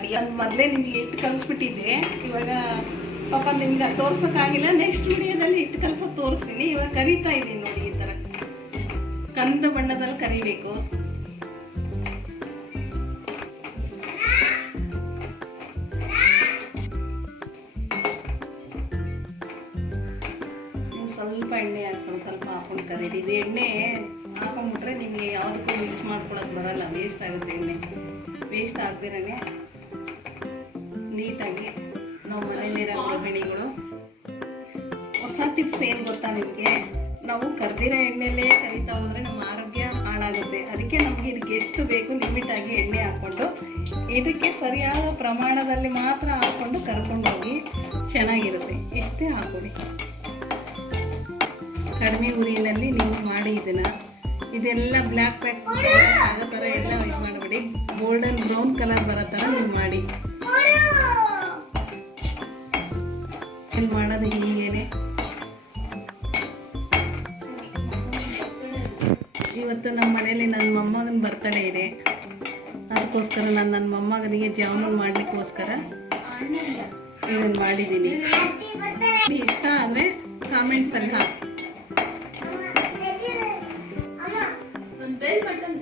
ಅಡಿಗೆ ಮೊದಲೇ ನಿಮಗೆ ಹಿಟ್ಟು ಕಲಿಸ್ಬಿಟ್ಟಿದ್ದೆ. ಇವಾಗ ಪಾಪ ನಿಮ್ಗೆ ತೋರ್ಸೋಕ್ಕಾಗಿಲ್ಲ. ನೆಕ್ಸ್ಟ್ ವಿಡಿಯೋದಲ್ಲಿ ಹಿಟ್ಟು ಕಲ್ಸೋದು ತೋರಿಸ್ತೀನಿ. ಇವಾಗ ಕರಿತಾ ಇದ್ದೀನಿ ನೋಡಿ, ಈ ಥರ ಕಂದು ಬಣ್ಣದಲ್ಲಿ ಕರಿಬೇಕು. ಸ್ವಲ್ಪ ಎಣ್ಣೆ ಸ್ವಲ್ಪ ಹಾಕೊಂಡು ಕರೀರಿ. ಇದು ಎಣ್ಣೆ ಹಾಕೊಂಡ್ಬಿಟ್ರೆ ನಿಮಗೆ ಯಾವುದಕ್ಕೂ ಮಿಕ್ಸ್ ಮಾಡ್ಕೊಳಕ್ಕೆ ಬರಲ್ಲ, ವೇಸ್ಟ್ ಆಗುತ್ತೆ. ಎಣ್ಣೆ ವೇಸ್ಟ್ ಆಗ್ದಿರೇ ನೀಟಾಗಿ ನಾವು ಮನೆಯಲ್ಲಿರೋ ಗೃಹಿಣಿಗಳು ಹೊಸ ಟಿಪ್ಸ್ ಏನು ಗೊತ್ತಾ ನಿಮಗೆ, ನಾವು ಕರ್ದಿರೋ ಎಣ್ಣೆಯಲ್ಲೇ ಕರಿತಾ ಹೋದರೆ ನಮ್ಮ ಆರೋಗ್ಯ ಹಾಳಾಗುತ್ತೆ. ಅದಕ್ಕೆ ನಮಗೆ ಇದಕ್ಕೆ ಎಷ್ಟು ಬೇಕು ಲಿಮಿಟಾಗಿ ಎಣ್ಣೆ ಹಾಕ್ಕೊಂಡು ಇದಕ್ಕೆ ಸರಿಯಾದ ಪ್ರಮಾಣದಲ್ಲಿ ಮಾತ್ರ ಹಾಕ್ಕೊಂಡು ಕರ್ಕೊಂಡೋಗಿ ಚೆನ್ನಾಗಿರುತ್ತೆ. ಇಷ್ಟೇ ಹಾಕೊಳ್ಳಿ. ಕಡಿಮೆ ಉರಿಯಲ್ಲಿ ನೀವು ಮಾಡಿ ಇದೆಲ್ಲ ಬ್ಲ್ಯಾಕ್ ಪ್ಯಾಕ್ ಆಗೋ ಥರ ಎಲ್ಲ ಇದು ಮಾಡಿಬಿಡಿ. ಗೋಲ್ಡನ್ ಬ್ರೌನ್ ಕಲರ್ ಬರೋ ಥರ ನೀವು ಮಾಡಿ. ಮಾಡೋದು ಹೀಗೇನೆ. ಇವತ್ತು ನಮ್ಮ ಮನೇಲಿ ನನ್ನ ಮೊಮ್ಮಗನ ಬರ್ತಡೇ ಇದೆ. ಅದಕ್ಕೋಸ್ಕರ ನಾನು ನನ್ನ ಮೊಮ್ಮಗನಿಗೆ ಜಾಮೂನ್ ಮಾಡಲಿಕ್ಕೋಸ್ಕರ ಇದನ್ನು ಮಾಡಿದ್ದೀನಿ. ಇಷ್ಟ ಆದರೆ ಕಾಮೆಂಟ್ಸಲ್ಲಿ ಹಾಕಿ. Bell button